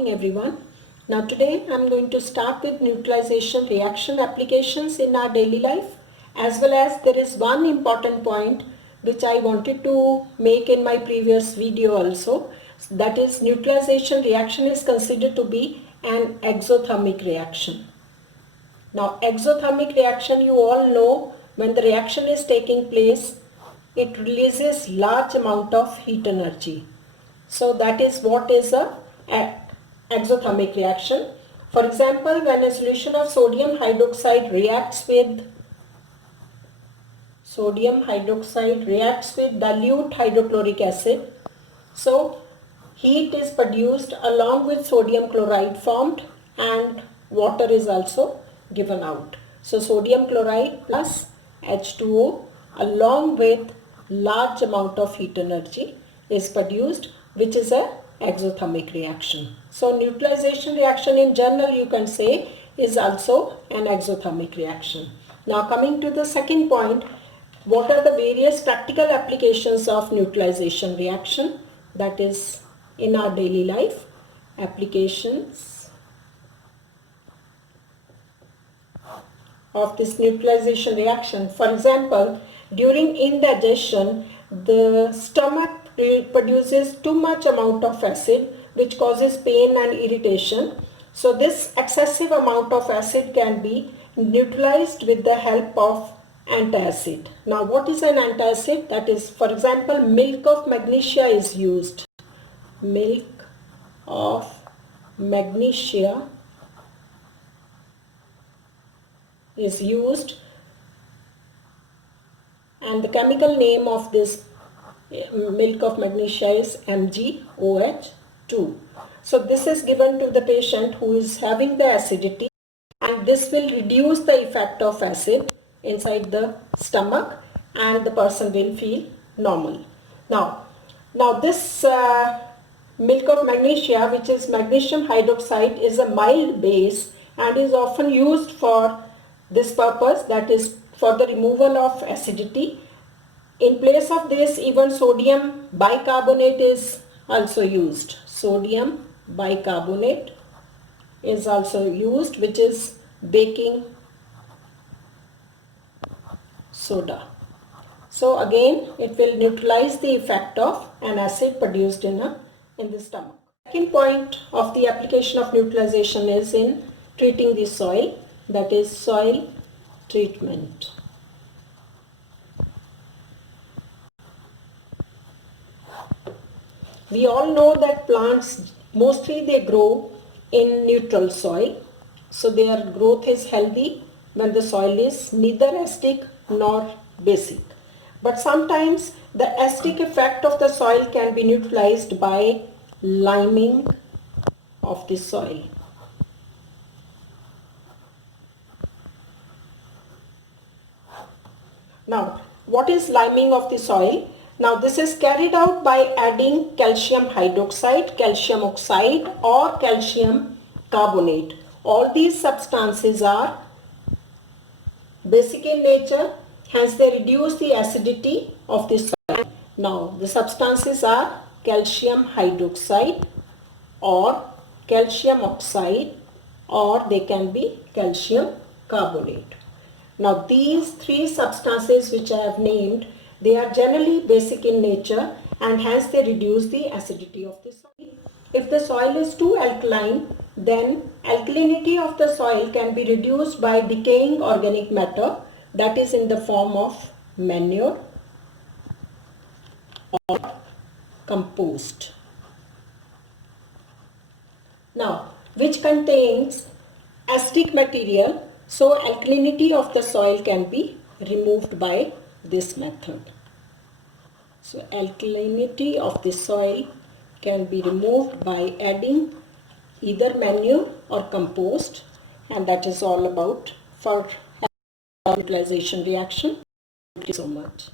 morning everyone. Now today I am going to start with neutralization reaction applications in our daily life, as well as there is one important point which I wanted to make in my previous video also, that is neutralization reaction is considered to be an exothermic reaction. Now exothermic reaction, you all know, when the reaction is taking place it releases large amount of heat energy. So that is what is a exothermic reaction. For example, when a solution of sodium hydroxide reacts with dilute hydrochloric acid, so heat is produced along with sodium chloride formed and water is also given out. So sodium chloride plus H2O along with large amount of heat energy is produced, which is a exothermic reaction. So neutralization reaction in general you can say is also an exothermic reaction. Now coming to the second point, what are the various practical applications of neutralization reaction, that is in our daily life applications of this neutralization reaction. For example, during indigestion the stomach produces too much amount of acid which causes pain and irritation. So this excessive amount of acid can be neutralized with the help of antacid. Now what is an antacid? That is, for example, milk of magnesia is used. Milk of magnesia is used, and the chemical name of this milk of magnesia is MgOH2. So this is given to the patient who is having the acidity, and this will reduce the effect of acid inside the stomach and the person will feel normal. Now this milk of magnesia, which is magnesium hydroxide, is a mild base and is often used for this purpose, that is for the removal of acidity. In place of this, even sodium bicarbonate is also used. Sodium bicarbonate is also used, which is baking soda. So again it will neutralize the effect of an acid produced in the stomach. Second point of the application of neutralization is in treating the soil, that is soil treatment. We all know that plants mostly they grow in neutral soil, so their growth is healthy when the soil is neither acidic nor basic. But sometimes the acidic effect of the soil can be neutralized by liming of the soil. Now, what is liming of the soil? Now, this is carried out by adding calcium hydroxide, calcium oxide or calcium carbonate. All these substances are basic in nature, hence they reduce the acidity of the soil. Now, the substances are calcium hydroxide or calcium oxide, or they can be calcium carbonate. Now these three substances which I have named, they are generally basic in nature and hence they reduce the acidity of the soil. If the soil is too alkaline, then alkalinity of the soil can be reduced by decaying organic matter, that is in the form of manure or compost. Now, which contains acidic material, so alkalinity of the soil can be removed by this method. So alkalinity of the soil can be removed by adding either manure or compost, and that is all about for neutralization reaction. Thank you so much.